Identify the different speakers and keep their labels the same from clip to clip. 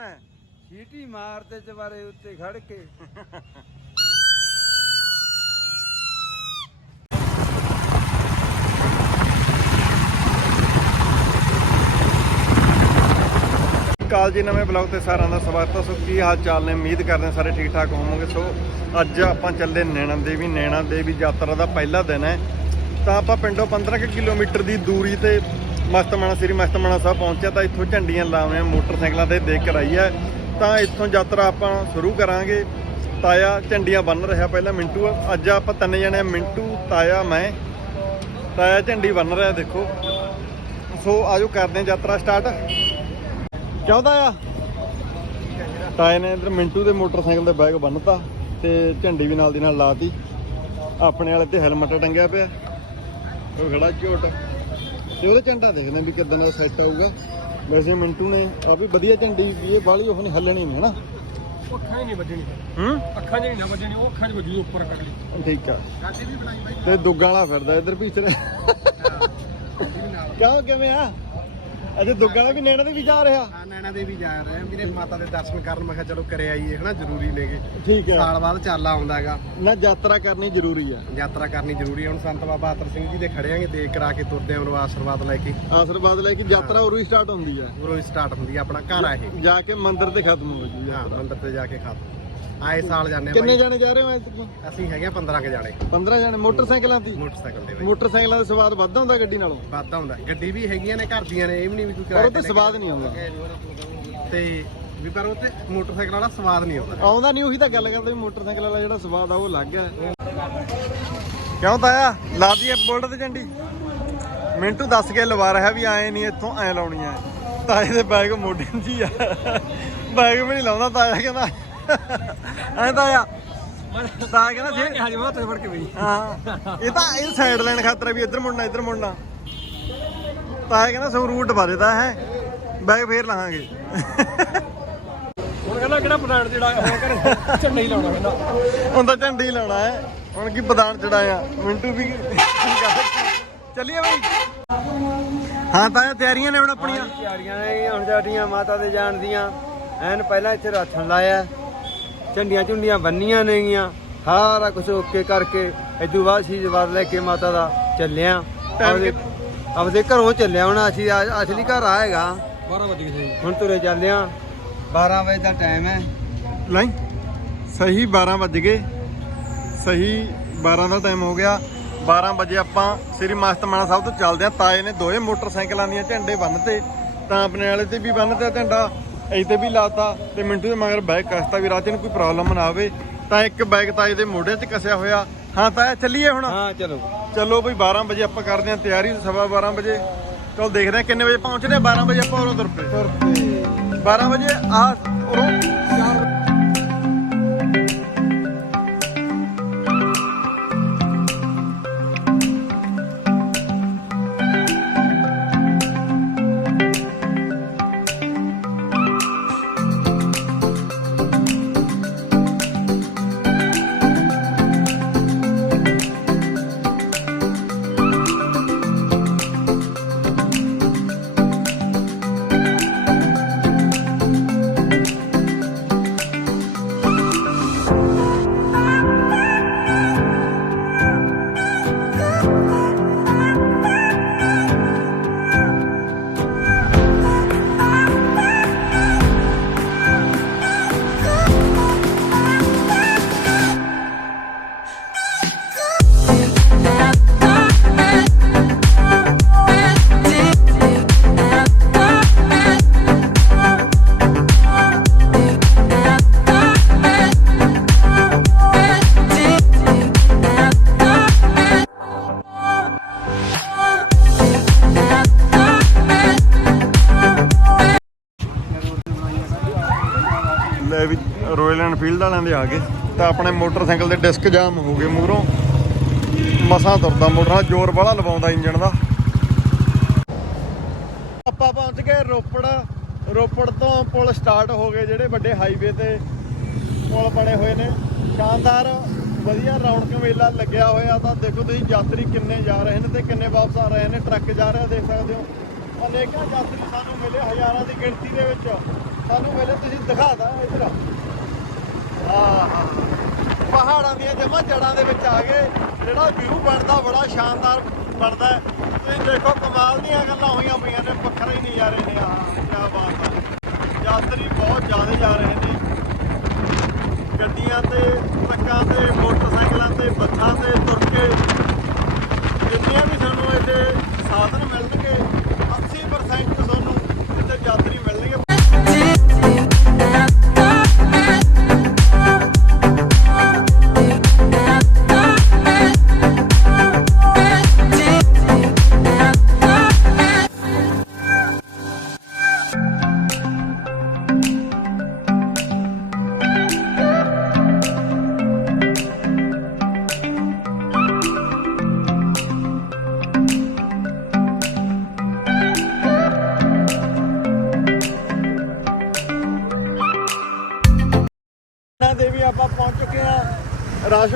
Speaker 1: ਜਾਂਦਾ
Speaker 2: ਸੀਟੀ ਮਾਰਦੇ ਚਵਾਰੇ ਉੱਤੇ ਖੜ ਕੇ।
Speaker 1: ਕਾਲ ਜੀ ਨਵੇਂ ਬਲੌਗ ਤੇ ਸਾਰਿਆਂ ਦਾ ਸਵਾਗਤ ਹੈ। ਸੋ ਕੀ ਹਾਲ ਚਾਲ ਨੇ? ਉਮੀਦ ਕਰਦੇ ਹਾਂ ਸਾਰੇ ਠੀਕ ਠਾਕ ਹੋਵੋਗੇ। ਸੋ ਅੱਜ ਆਪਾਂ ਚੱਲੇ ਨੈਣਾ ਦੇਵੀ। ਨੈਣਾ ਦੇਵੀ ਯਾਤਰਾ ਦਾ ਪਹਿਲਾ ਦਿਨ ਹੈ। ਤਾਂ ਆਪਾਂ ਪਿੰਡੋਂ 15 ਕੁ ਕਿਲੋਮੀਟਰ ਦੀ ਦੂਰੀ ਤੇ ਮਸਤਮਾਣਾ ਸ੍ਰੀ ਮਸਤਮਾਣਾ ਸਾਹਿਬ ਪਹੁੰਚਿਆ ਤਾਂ ਇੱਥੋਂ ਝੰਡੀਆਂ ਲਾਵੇਂ ਮੋਟਰਸਾਈਕਲਾਂ ਤੇ ਦੇਖ ਕਰ ਹੈ। ਤਾਂ ਇੱਥੋਂ ਯਾਤਰਾ ਆਪਾਂ ਸ਼ੁਰੂ ਕਰਾਂਗੇ। ਤਾਇਆ, ਝੰਡੀਆਂ ਬੰਨ ਰਿਹਾ ਪਹਿਲਾਂ ਮਿੰਟੂ। ਅੱਜ ਆਪਾਂ ਤਿੰਨ ਜਣੇ ਮਿੰਟੂ, ਤਾਇਆ, ਮੈਂ। ਤਾਇਆ, ਝੰਡੀ ਬੰਨ ਰਿਹਾ, ਦੇਖੋ। ਸੋ ਆਜੋ ਕਰਦੇ ਹਾਂ ਯਾਤਰਾ ਸਟਾਰਟ। ਕਿਉਂ ਤਾਇਆ? ਤਾਇਆ ਨੇ ਇਧਰ ਮਿੰਟੂ ਦੇ ਮੋਟਰਸਾਈਕਲ ਦੇ ਬੈਗ ਬੰਨਤਾ ਤੇ ਝੰਡੀ ਵੀ ਨਾਲ ਦੀ ਨਾਲ ਲਾਤੀ। ਆਪਣੇ ਵਾਲੇ ਤੇ ਹੈਲਮਟ ਟੰਗਿਆ ਪਿਆ। ਉਹ ਖੜਾ ਝੋਟ। ਤੇ ਉਹਦੇ ਝੰਡਾ ਦੇਖਦੇ ਵੀ ਕਿਦਾਂ ਦਾ ਸੈੱਟ ਆਊਗਾ। ਵੈਸੇ ਮਿੰਟੂ ਨੇ ਆ ਵੀ ਵਧੀਆ ਝੰਡੀ ਵੀ ਇਹ ਬਾਹਲੀ ਉਹ ਨਹੀਂ ਹੱਲਣੀ ਨਹੀਂ ਹਨਾ?
Speaker 2: ਅੱਖਾਂ ਹੀ ਨਹੀਂ ਵੱਜਣੀ।
Speaker 1: ਹੂੰ?
Speaker 2: ਅੱਖਾਂ ਜਿਹੜੀ ਨਾ ਵੱਜਣੀ ਉਹ ਅੱਖਾਂ 'ਚ ਵੱਜਣੀ ਉੱਪਰ ਕਰ ਲਈ।
Speaker 1: ਠੀਕ ਆ।
Speaker 2: ਗਾਡੀ ਵੀ ਬਣਾਈ ਬਾਈ।
Speaker 1: ਤੇ ਦੁੱਗਾ ਵਾਲਾ ਫਿਰਦਾ ਇਧਰ ਪਿੱਛੇ। ਕਿਉਂ ਕਿਵੇਂ ਆ? ਅਜੇ ਦੁੱਗਾ ਵਾਲਾ ਵੀ ਨੈਣਾ ਦੇ ਵੀ ਜਾ ਰਿਹਾ।
Speaker 2: ਹਾਂ ਨੈਣਾ ਦੇ ਵੀ ਜਾ ਰਹੇ ਆ ਵੀਰੇ ਮਾਤਾ ਦੇ ਦਰਸ਼ਨ ਕਰਨ ਮੈਂ ਕਿਹਾ ਚਲੋ ਕਰੇ ਆਈਏ ਹਨਾ ਜ਼ਰੂਰੀ ਨੇਗੇ
Speaker 1: ਠੀਕ ਹੈ।
Speaker 2: ਸਾਲ ਬਾਅਦ ਚਾਲਾ ਆਉਂਦਾ ਹੈਗਾ।
Speaker 1: ਨਾ ਯਾਤਰਾ ਕਰਨੀ ਜ਼ਰੂਰੀ ਆ।
Speaker 2: ਯਾਤਰਾ ਕਰਨੀ ਜ਼ਰੂਰੀ ਹੈ ਹੁਣ ਸੰਤ ਬਾਬਾ ਅਤਰ ਸਿੰਘ ਜੀ ਦੇ ਖੜਿਆਂਗੇ ਤੇ ਕਰਾ ਕੇ ਤੁਰਦੇ ਆਂ ਉਹ ਆਸ਼ੀਰਵਾਦ ਲੈ ਕੇ।
Speaker 1: ਆਸ਼ੀਰਵਾਦ ਲੈ ਕੇ ਯਾਤਰਾ ਉਰੋਂ ਹੀ ਸਟਾਰਟ ਹੁੰਦੀ ਆ।
Speaker 2: ਉਰੋਂ ਹੀ ਸਟਾਰਟ ਹੁੰਦੀ ਹੈ ਆਪਣਾ ਘਰ ਆ ਇਹ।
Speaker 1: ਜਾ ਕੇ ਮੰਦਿਰ ਤੇ ਖਤਮ ਹੋ ਜੂ
Speaker 2: ਹਾਂ ਮੰਦਿਰ ਤੇ ਜਾ ਕੇ ਖਾਤ ਆਏ ਸਾਲ ਜਾਂਦੇ
Speaker 1: ਕਿੰਨੇ ਜਾਣੇ ਜਾ ਰਹੇ ਹੋ ਤੱਕ?
Speaker 2: ਅਸੀਂ ਹੈਗੇ ਆ 15 ਕੇ ਜਾਣੇ।
Speaker 1: 15 ਜਾਣੇ ਮੋਟਰਸਾਈਕਲਾਂ ਤੇ?
Speaker 2: ਮੋਟਰਸਾਈਕਲ ਦੇ ਵਿੱਚ
Speaker 1: ਮੋਟਰਸਾਈਕਲਾਂ ਦਾ ਸਵਾਦ ਵੱਧ ਹੁੰਦਾ ਗੱਡੀ ਨਾਲੋਂ?
Speaker 2: ਵਾਧਾ ਹੁੰਦਾ। ਗੱਡੀ ਵੀ ਹੈਗੀਆਂ ਨੇ ਘਰ ਦੀਆਂ ਨੇ ਇਹ ਵੀ ਨਹੀਂ ਵੀ ਕੋਈ
Speaker 1: ਪਰ ਉਹ
Speaker 2: ਕਿਰਾਏ
Speaker 1: ਤੇ
Speaker 2: ਤੇ
Speaker 1: ਸਵਾਦ ਨਹੀਂ ਆਉਂਦਾ।
Speaker 2: ਤੇ ਵੀ ਪਰ ਉਹ ਤੇ ਮੋਟਰਸਾਈਕਲ ਵਾਲਾ ਸਵਾਦ ਨਹੀਂ ਆਉਂਦਾ।
Speaker 1: ਆਉਂਦਾ ਨਹੀਂ ਉਹੀ ਤਾਂ ਗੱਲ ਕਰਦੇ ਵੀ ਮੋਟਰਸਾਈਕਲ ਵਾਲਾ ਜਿਹੜਾ ਸਵਾਦ ਆ ਉਹ ਅਲੱਗ ਆ ਕਿਉਂ ਤਾਇਆ? ਲਾ ਦਈਏ ਬੁਲਟ ਤੇ ਝੰਡੀ। ਮਿੰਟੂ ਦੱਸ ਕੇ ਲਵਾ ਰਿਹਾ ਵੀ ਆਏ ਨਹੀਂ ਇੱਥੋਂ ਐ ਲਾਉਣੀ ਆ ਤਾਏ ਦੇ ਬੈਗ ਮੋਢੇ 'ਚ ਹੀ ਆ। ਬੈਗ ਵੀ ਨਹੀਂ ਲਾਉਂਦਾ ਤਾਇਆ ਕਹਿੰਦਾ। ਐ ਤਾਇਆ। ਤਾਇਆ ਕਹਿੰਦਾ ਜੇ
Speaker 2: ਹਾਂਜੀ ਬਹੁਤ ਫੜ ਕੇ ਬਈ
Speaker 1: ਹਾਂ। ਇਹ ਤਾਂ ਇਹ ਸਾਈਡ ਲਾਈਨ ਖਾਤਰ ਆ ਵੀ ਇੱਧਰ ਮੁੜਨਾ ਇੱਧਰ ਮੁੜਨਾ। ਤਾਂ ਇਹ ਕਹਿੰਦਾ ਸਭ ਰੂਟ ਪਾ ਦਿੱਤਾ ਹੈ। ਬੈਗ ਫੇਰ ਲਾਹਾਂਗੇ
Speaker 2: ਹੁਣ ਕਹਿੰਦਾ ਕਿਹੜਾ ਪਲਾਨ ਜਿਹੜਾ ਹੋ ਕਰ ਝੰਡਾ ਹੀ ਲਾਉਣਾ ਕਹਿੰਦਾ।
Speaker 1: ਹੁਣ ਤਾਂ ਝੰਡੀ ਹੀ ਲਾਉਣਾ ਹੈ। ਹੁਣ ਕੀ ਬਦਾਨ ਚੜਾਇਆ। ਮਿੰਟੂ ਵੀ ਚੱਲੀਏ ਬਈ। ਹਾਂ ਤਾਂ ਇਹ ਤਿਆਰੀਆਂ ਨੇ ਹੁਣ ਆਪਣੀਆਂ।
Speaker 2: ਤਿਆਰੀਆਂ ਨੇ ਹੁਣ ਸਾਡੀਆਂ ਮਾਤਾ ਦੇ ਜਾਣ ਦੀਆਂ। ਐਨ ਪਹਿਲਾਂ ਇੱਥੇ ਰਾਥਣ ਲਾਇਆ। ਝੰਡੀਆਂ ਝੁੰਡੀਆਂ ਬੰਨੀਆਂ ਨੇਗੀਆਂ ਸਾਰਾ ਕੁਝ ਓਕੇ ਕਰਕੇ ਇਦੋਂ ਬਾਅਦ ਆਸ਼ੀਰਵਾਦ ਲੈ ਕੇ ਮਾਤਾ ਦਾ ਚੱਲਿਆ। ਆਪਦੇ ਆਪਦੇ ਘਰੋਂ ਚੱਲਿਆ ਹੁਣ ਅਸੀਂ ਆ- ਅਸਲੀ ਘਰ ਆਏਗਾ 12 ਵਜੇ ਗਏ ਹੁਣ ਤੁਰੇ ਚੱਲਦੇ ਆ 12 ਵਜੇ ਦਾ ਟਾਈਮ ਹੈ।
Speaker 1: ਲੈ ਸਹੀ 12 ਵੱਜ ਗਏ। ਸਹੀ 12 ਦਾ ਟਾਈਮ ਹੋ ਗਿਆ। 12 ਵਜੇ ਆਪਾਂ ਸ੍ਰੀ ਮਸਤਮਾਨਾ ਸਾਹਿਬ ਤੋਂ ਚੱਲਦੇ ਆ ਤਾਏ ਨੇ ਦੋਏ ਮੋਟਰਸਾਈਕਲਾਂ ਦੀਆਂ ਝੰਡੇ ਬੰਨਤੇ। ਤਾਂ ਆਪਣੇ ਵਾਲੇ ਤੇ ਵੀ ਬੰਨਤੇ ਝੰਡਾ। ਇਹ ਤੇ ਵੀ ਲਾਤਾ। ਤੇ ਮਿੰਟੂ ਦੇ ਮਗਰ ਬੈਗ ਕਸਤਾ ਵੀ ਰਾਤ ਨੂੰ ਕੋਈ ਪ੍ਰੋਬਲਮ ਨਾ ਆਵੇ। ਤਾਂ ਇੱਕ ਬੈਗ ਤਾਏ ਦੇ ਮੋਢੇ 'ਚ ਕਸਿਆ ਹੋਇਆ। ਹਾਂ ਤਾਇਆ ਚੱਲੀਏ ਹੁਣ।
Speaker 2: ਹਾਂ ਚਲੋ।
Speaker 1: ਚਲੋ ਬਈ 12 ਵਜੇ ਆਪਾਂ ਕਰਦੇ ਹਾਂ ਤਿਆਰੀ, ਸਵਾ 12 ਵਜੇ। ਚਲ ਦੇਖਦੇ ਹਾਂ ਕਿੰਨੇ ਵਜੇ ਪਹੁੰਚਦੇ ਹਾਂ 12 ਵਜੇ ਆਪਾਂ ਉਰੋਂ ਤੁਰ ਪਏ। 12 ਵਜੇ ਆ, ਉਰੋਂ ਵਾਲਿਆਂ ਦੇ ਆ ਗਏ ਤਾਂ ਆਪਣੇ ਮੋਟਰਸਾਈਕਲ ਦੇ ਡਿਸਕ ਜਾਮ ਹੋ ਗਏ ਮੂਹਰੋਂ। ਮਸਾਂ ਤੁਰਦਾ ਮੋਟਰ ਜ਼ੋਰ ਵਾਲਾ ਲਵਾਉਂਦਾ ਇੰਜਣ ਦਾ। ਆਪਾਂ ਪਹੁੰਚ ਗਏ ਰੋਪੜ। ਰੋਪੜ ਤੋਂ ਪੁਲ ਸਟਾਰਟ ਹੋ ਗਏ ਜਿਹੜੇ ਵੱਡੇ ਹਾਈਵੇ ਤੇ ਪੁਲ ਬਣੇ ਹੋਏ ਨੇ। ਸ਼ਾਨਦਾਰ, ਵਧੀਆ ਰੌਣਕ ਮੇਲਾ ਲੱਗਿਆ ਹੋਇਆ। ਤਾਂ ਦੇਖੋ ਤੁਸੀਂ ਯਾਤਰੀ ਕਿੰਨੇ ਜਾ ਰਹੇ ਨੇ ਤੇ ਕਿੰਨੇ ਵਾਪਸ ਆ ਰਹੇ ਨੇ। ਟਰੱਕ ਜਾ ਰਿਹਾ, ਦੇਖ ਸਕਦੇ ਹੋ। ਅਨੇਕਾਂ ਯਾਤਰੀ ਸਾਨੂੰ ਮਿਲੇ ਹਜ਼ਾਰਾਂ ਦੀ ਗਿਣਤੀ ਦੇ ਵਿੱਚ। ਸਾਨੂੰ ਮਿਲੇ, ਤੁਸੀਂ ਦਿਖਾ ਦਾਂ ਇਧਰ। ਆਹ। ਪਹਾੜਾਂ ਦੀਆਂ ਜਮਾਂ ਜੜਾਂ ਦੇ ਵਿੱਚ ਆ ਗਏ। ਜਿਹੜਾ ਵਿਊ ਬਣਦਾ, ਬੜਾ ਸ਼ਾਨਦਾਰ ਬਣਦਾ ਹੈ। ਤੁਸੀਂ ਦੇਖੋ, ਕਮਾਲ ਦੀਆਂ ਗੱਲਾਂ ਹੋਈਆਂ ਪਈਆਂ ਨੇ ਪੱਖਰੇ ਹੀ ਨਜ਼ਾਰੇ ਨੇ। ਆਹ ਕੀ ਬਾਤ ਹੈ ਯਾਤਰੀ ਬਹੁਤ ਜ਼ਿਆਦਾ ਜਾ ਰਹੇ ਨੇ। ਗੱਡੀਆਂ ਤੇ, ਟਰੱਕਾਂ ਤੇ, ਮੋਟਰਸਾਈਕਲਾਂ ਤੇ, ਬੱਸਾਂ ਤੇ ਤੁਰ ਕੇ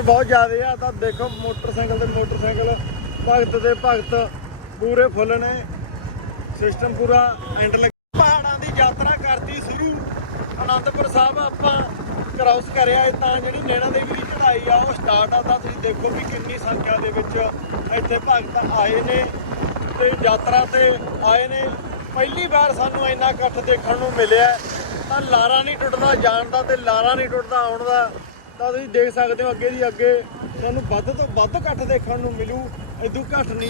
Speaker 1: ਬਹੁਤ ਜ਼ਿਆਦਾ ਆ। ਤਾਂ ਦੇਖੋ, ਮੋਟਰਸਾਈਕਲ ਤੇ ਮੋਟਰਸਾਈਕਲ, ਭਗਤ ਦੇ ਭਗਤ, ਪੂਰੇ ਫੁੱਲ ਨੇ। ਸਿਸਟਮ ਪੂਰਾ ਐਂਡ ਲੱਗ ਪਹਾੜਾਂ ਦੀ ਯਾਤਰਾ ਕਰਤੀ ਸ਼ੁਰੂ। ਅਨੰਦਪੁਰ ਸਾਹਿਬ ਆਪਾਂ ਕ੍ਰਾਸ ਕਰਿਆ ਤਾਂ ਜਿਹੜੀ ਨੈਣਾ ਦੇਵੀ ਦੀ ਚੜ੍ਹਾਈ ਆ, ਉਹ ਸਟਾਰਟ ਆ। ਤਾਂ ਤੁਸੀਂ ਦੇਖੋ ਵੀ ਕਿੰਨੀ ਸੰਖਿਆ ਦੇ ਵਿੱਚ ਇੱਥੇ ਭਗਤ ਆਏ ਨੇ ਤੇ ਯਾਤਰਾ ਤੇ ਆਏ ਨੇ। ਪਹਿਲੀ ਵਾਰ ਸਾਨੂੰ ਇੰਨਾ ਇਕੱਠ ਦੇਖਣ ਨੂੰ ਮਿਲਿਆ। ਤਾਂ ਲਾਰਾ ਨਹੀਂ ਟੁੱਟਦਾ ਜਾਣ ਦਾ ਤੇ ਲਾਰਾ ਨਹੀਂ ਟੁੱਟਦਾ ਆਉਣ ਦਾ। ਤਾਂ ਤੁਸੀਂ ਦੇਖ ਸਕਦੇ ਹੋ ਅੱਗੇ ਦੀ ਅੱਗੇ ਤੁਹਾਨੂੰ ਵੱਧ ਤੋਂ ਵੱਧ ਇਕੱਠ ਦੇਖਣ ਨੂੰ ਮਿਲੂ ਇਦੋਂ ਘੱਟ ਨਹੀਂ।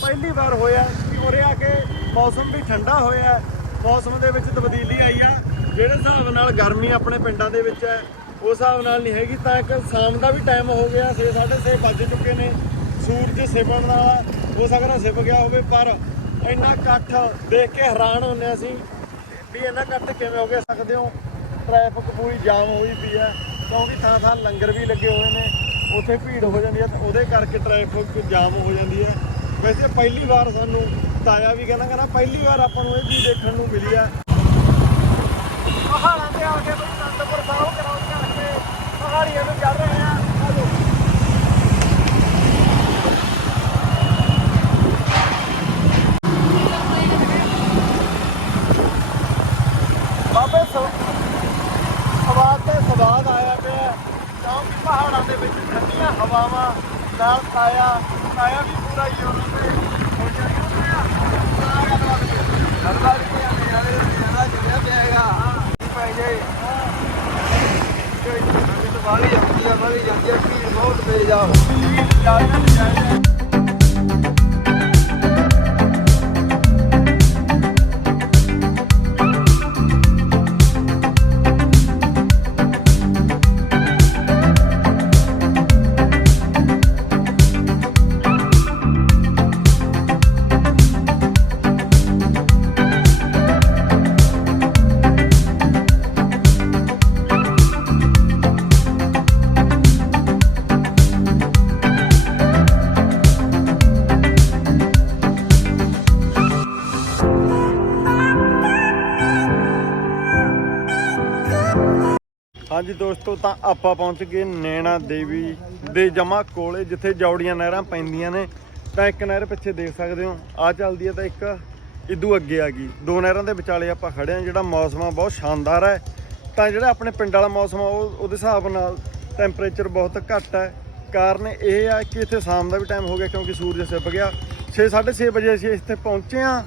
Speaker 1: ਪਹਿਲੀ ਵਾਰ ਹੋਇਆ ਕਿ ਉਰੇ ਆ ਕੇ ਮੌਸਮ ਵੀ ਠੰਡਾ ਹੋਇਆ ਮੌਸਮ ਦੇ ਵਿੱਚ ਤਬਦੀਲੀ ਆਈ ਆ। ਜਿਹੜੇ ਹਿਸਾਬ ਨਾਲ ਗਰਮੀ ਆਪਣੇ ਪਿੰਡਾਂ ਦੇ ਵਿੱਚ ਹੈ ਉਸ ਹਿਸਾਬ ਨਾਲ ਨਹੀਂ ਹੈਗੀ। ਤਾਂ ਇੱਕ ਸ਼ਾਮ ਦਾ ਵੀ ਟਾਈਮ ਹੋ ਗਿਆ 6:30 ਵੱਜ ਚੁੱਕੇ ਨੇ। ਸੂਰਜ ਸਿਪਣ ਵਾਲਾ ਹੋ ਸਕਦਾ ਸਿਪ ਗਿਆ ਹੋਵੇ, ਪਰ ਇੰਨਾ ਇਕੱਠ ਦੇਖ ਕੇ ਹੈਰਾਨ ਹੁੰਨੇ ਅਸੀਂ ਵੀ ਇੰਨਾ ਇਕੱਠ ਕਿਵੇਂ ਹੋ ਗਿਆ, ਸਕਦੇ ਹੋ? ਟ੍ਰੈਫਿਕ ਪੂਰੀ ਜਾਮ ਹੋਈ ਪਈ ਹੈ। ਕਿਉਂਕਿ ਥਾਂ ਥਾਂ ਲੰਗਰ ਵੀ ਲੱਗੇ ਹੋਏ ਨੇ, ਉੱਥੇ ਭੀੜ ਹੋ ਜਾਂਦੀ ਹੈ ਤੇ ਉਹਦੇ ਕਰਕੇ ਟ੍ਰੈਫਿਕ ਜਾਮ ਹੋ ਜਾਂਦੀ ਹੈ। ਵੈਸੇ ਪਹਿਲੀ ਵਾਰ ਸਾਨੂੰ ਤਾਇਆ ਵੀ ਕਹਿੰਦਾ ਕਹਿੰਦਾ ਪਹਿਲੀ ਵਾਰ ਆਪਾਂ ਨੂੰ ਇਹ ਚੀਜ਼ ਦੇਖਣ ਨੂੰ ਮਿਲੀ ਹੈ ਪਹਾੜਾਂ ਤੇ ਆ ਕੇ ਬਈ ਅਨੰਦਪੁਰ ਸਾਹਿਬ ਕਰਾਉਂ ਕਰਕੇ ਪਹਾੜੀਆਂ ਨੂੰ ਚੱਲ ਰਹੇ ਆ। ਬਾਬੇ ਸੋ ਸਵਾਦ ਤੇ ਸਵਾਦ ਆਇਆ ਪਿਆ ਕਿਉਂਕਿ ਪਹਾੜਾਂ ਦੇ ਵਿੱਚ ਠੰਡੀਆਂ ਹਵਾਵਾਂ ਨਾਲ ਖਾਇਆ। ਖਾਇਆ ਵੀ ਪੂਰਾ ਹੀ ਉਹਨਾਂ। ਤੇ ਹੋ ਜਾਏਗਾ ਅੱਲਾ ਵੀ ਆਨੇ ਵਾਲੇ ਜਿਹੜਾ ਜਿਹੜਾ ਪਿਆਗਾ ਪੈ ਜਾਏ ਕੋਈ ਵਾਲੀ ਆਉਂਦੀ ਆ ਵਾਲੀ ਜਾਂਦੀ ਆ ਕੀ ਬਹੁਤ ਤੇਜ਼ ਆ। ਹਾਂਜੀ ਦੋਸਤੋ, ਤਾਂ ਆਪਾਂ ਪਹੁੰਚ ਗਏ ਨੈਣਾ ਦੇਵੀ ਦੇ ਜਮਾ ਕੋਲੇ, ਜਿੱਥੇ ਜੌੜੀਆਂ ਨਹਿਰਾਂ ਪੈਂਦੀਆਂ ਨੇ। ਤਾਂ ਇੱਕ ਨਹਿਰ ਪਿੱਛੇ ਦੇਖ ਸਕਦੇ ਹੋ ਆ ਚੱਲਦੀ ਹੈ ਤਾਂ ਇੱਕ ਇਦੂ ਅੱਗੇ ਆ ਗਈ। ਦੋ ਨਹਿਰਾਂ ਦੇ ਵਿਚਾਲੇ ਆਪਾਂ ਖੜੇ ਹਾਂ, ਜਿਹੜਾ ਮੌਸਮ ਆ, ਬਹੁਤ ਸ਼ਾਨਦਾਰ ਹੈ। ਤਾਂ ਜਿਹੜਾ ਆਪਣੇ ਪਿੰਡ ਵਾਲਾ ਮੌਸਮ ਆ, ਉਹ ਉਹਦੇ ਹਿਸਾਬ ਨਾਲ ਟੈਂਪਰੇਚਰ ਬਹੁਤ ਘੱਟ ਹੈ। ਕਾਰਨ ਇਹ ਆ ਕਿ ਇੱਥੇ ਸ਼ਾਮ ਦਾ ਵੀ ਟਾਈਮ ਹੋ ਗਿਆ, ਕਿਉਂਕਿ ਸੂਰਜ ਛਿਪ ਗਿਆ। 6:30 ਵਜੇ ਅਸੀਂ ਇੱਥੇ ਪਹੁੰਚੇ ਆ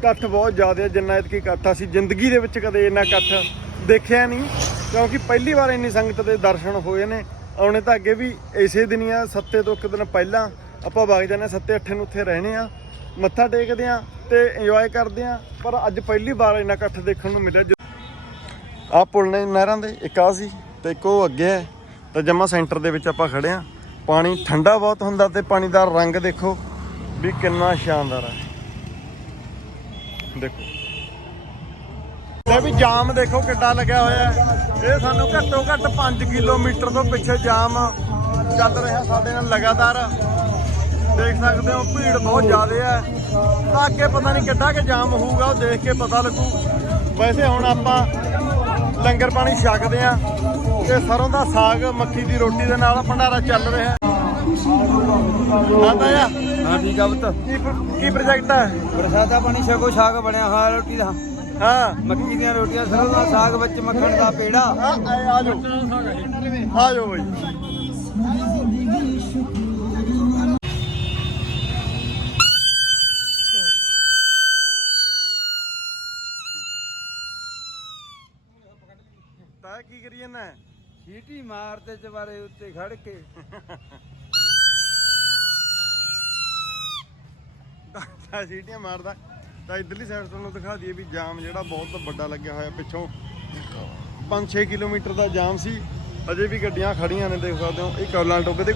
Speaker 1: ਇਕੱਠ ਬਹੁਤ ਜ਼ਿਆਦਾ ਜਿੰਨਾ ਇਤਕੀ ਇਕੱਠ ਅਸੀਂ ਜ਼ਿੰਦਗੀ ਦੇ ਵਿੱਚ ਕਦੇ ਇੰਨਾ ਇਕੱਠ ਦੇਖਿਆ ਨਹੀਂ, ਕਿਉਂਕਿ ਪਹਿਲੀ ਵਾਰ ਇੰਨੀ ਸੰਗਤ ਦੇ ਦਰਸ਼ਨ ਹੋਏ ਨੇ। ਆਉਣੇ ਤਾਂ ਅੱਗੇ ਵੀ ਇਸੇ ਦਿਨ ਆ, ਸੱਤੇ ਤੋਂ ਇੱਕ ਦਿਨ ਪਹਿਲਾਂ ਆਪਾਂ ਵਗ ਜਾਂਦੇ ਹਾਂ, ਸੱਤੇ ਅੱਠੇ ਨੂੰ ਉੱਥੇ ਰਹਿਣੇ ਆ ਮੱਥਾ ਟੇਕਦੇ ਆ ਤੇ ਇੰਜੋਏ ਕਰਦੇ ਆ ਪਰ ਅੱਜ ਪਹਿਲੀ ਵਾਰ ਇੰਨਾ ਇਕੱਠ ਦੇਖਣ ਨੂੰ ਮਿਲਿਆ। ਆ ਪੁਲ ਨੇ ਨਹਿਰਾਂ ਦੇ, ਇੱਕ ਆ ਸੀ ਤੇ ਇੱਕ ਉਹ ਅੱਗੇ ਹੈ। ਤਾਂ ਜਮਾ ਸੈਂਟਰ ਦੇ ਵਿੱਚ ਆਪਾਂ ਖੜੇ ਆ ਪਾਣੀ ਠੰਡਾ ਬਹੁਤ ਹੁੰਦਾ ਤੇ ਪਾਣੀ ਦਾ ਰੰਗ ਦੇਖੋ ਵੀ ਕਿੰਨਾ ਸ਼ਾਨਦਾਰ ਹੈ ਦੇਖੋ। ਤੇ ਵੀ ਜਾਮ ਦੇਖੋ ਕਿੱਡਾ ਲੱਗਿਆ ਹੋਇਆ ਹੈ। ਇਹ ਸਾਨੂੰ ਘੱਟੋ ਘੱਟ 5 ਕਿਲੋਮੀਟਰ ਤੋਂ ਪਿੱਛੇ ਜਾਮ ਚੱਲ ਰਿਹਾ ਸਾਡੇ ਨਾਲ ਲਗਾਤਾਰ। ਦੇਖ ਸਕਦੇ ਹੋ, ਭੀੜ ਬਹੁਤ ਜ਼ਿਆਦਾ ਹੈ। ਤਾਂ ਅੱਗੇ ਪਤਾ ਨਹੀਂ ਕਿੱਡਾ ਕਿ ਜਾਮ ਹੋਊਗਾ, ਉਹ ਦੇਖ ਕੇ ਪਤਾ ਲੱਗੂ। ਵੈਸੇ ਹੁਣ ਆਪਾਂ ਲੰਗਰ ਪਾਣੀ ਛਕਦੇ ਆ ਤੇ ਸਰੋਂ ਦਾ ਸਾਗ, ਮੱਕੀ ਦੀ ਰੋਟੀ ਦੇ ਨਾਲ ਭੰਡਾਰਾ ਚੱਲ ਰਿਹਾ ਹਾਂ। ਤਾਂ
Speaker 2: ਹਾਂ ਠੀਕ ਆ ਪੁੱਤ।
Speaker 1: ਕੀ ਪ- ਕੀ ਪ੍ਰੋਜੈਕਟ ਹੈ
Speaker 2: ਪ੍ਰਸਾਦਾ ਪਾਣੀ ਛਕੋ ਸਾਗ ਬਣਿਆ ਹਾਂ ਰੋਟੀ ਦਾ।
Speaker 1: ਹਾਂ।
Speaker 2: ਮੱਕੀ ਦੀਆਂ ਰੋਟੀਆਂ ਸਰੋਂ ਦਾ ਸਾਗ ਵਿੱਚ ਮੱਖਣ ਦਾ ਪੇੜਾ।
Speaker 1: ਆ ਆ ਜਾਓ। ਆ ਜਾਓ ਬਈ। ਤਾਂ ਕੀ ਕਰੀ ਜਾਂਦਾ?
Speaker 2: ਸੀਟੀ ਮਾਰ ਤੇ ਚਵਾਰੇ ਉੱਤੇ ਖੜ ਕੇ।
Speaker 1: ਤਾਂ ਸੀਟੀਆਂ ਮਾਰਦਾ। ਤਾਂ ਇਧਰਲੀ ਸਾਈਡ ਤੁਹਾਨੂੰ ਦਿਖਾ ਦਈਏ ਵੀ ਜਾਮ ਜਿਹੜਾ ਬਹੁਤ ਵੱਡਾ ਲੱਗਿਆ ਹੋਇਆ ਪਿੱਛੋਂ। 5-6 ਕਿਲੋਮੀਟਰ ਦਾ ਜਾਮ ਸੀ। ਅਜੇ ਵੀ ਗੱਡੀਆਂ ਖੜੀਆਂ ਨੇ, ਦੇਖ ਸਕਦੇ ਹੋ। ਇਹ ਕੌਲਾਂ ਟੋਬੇ ਦੇ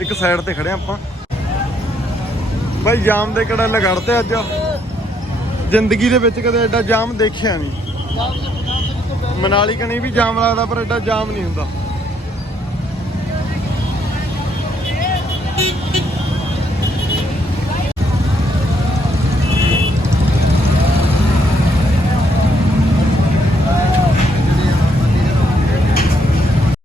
Speaker 1: ਇੱਕ ਸਾਈਡ ਤੇ ਖੜੇ ਆਪਾਂ। ਬਾਈ, ਜਾਮ ਦੇ ਕਿਹੜਾ ਲਗੜਤੇ ਅੱਜ? ਜ਼ਿੰਦਗੀ ਦੇ ਵਿੱਚ ਕਦੇ ਐਡਾ ਜਾਮ ਦੇਖਿਆ ਨਹੀਂ। ਮਨਾਲੀ ਕਣੀ ਵੀ ਜਾਮ ਲੱਗਦਾ, ਪਰ ਐਡਾ ਜਾਮ ਨਹੀਂ ਹੁੰਦਾ।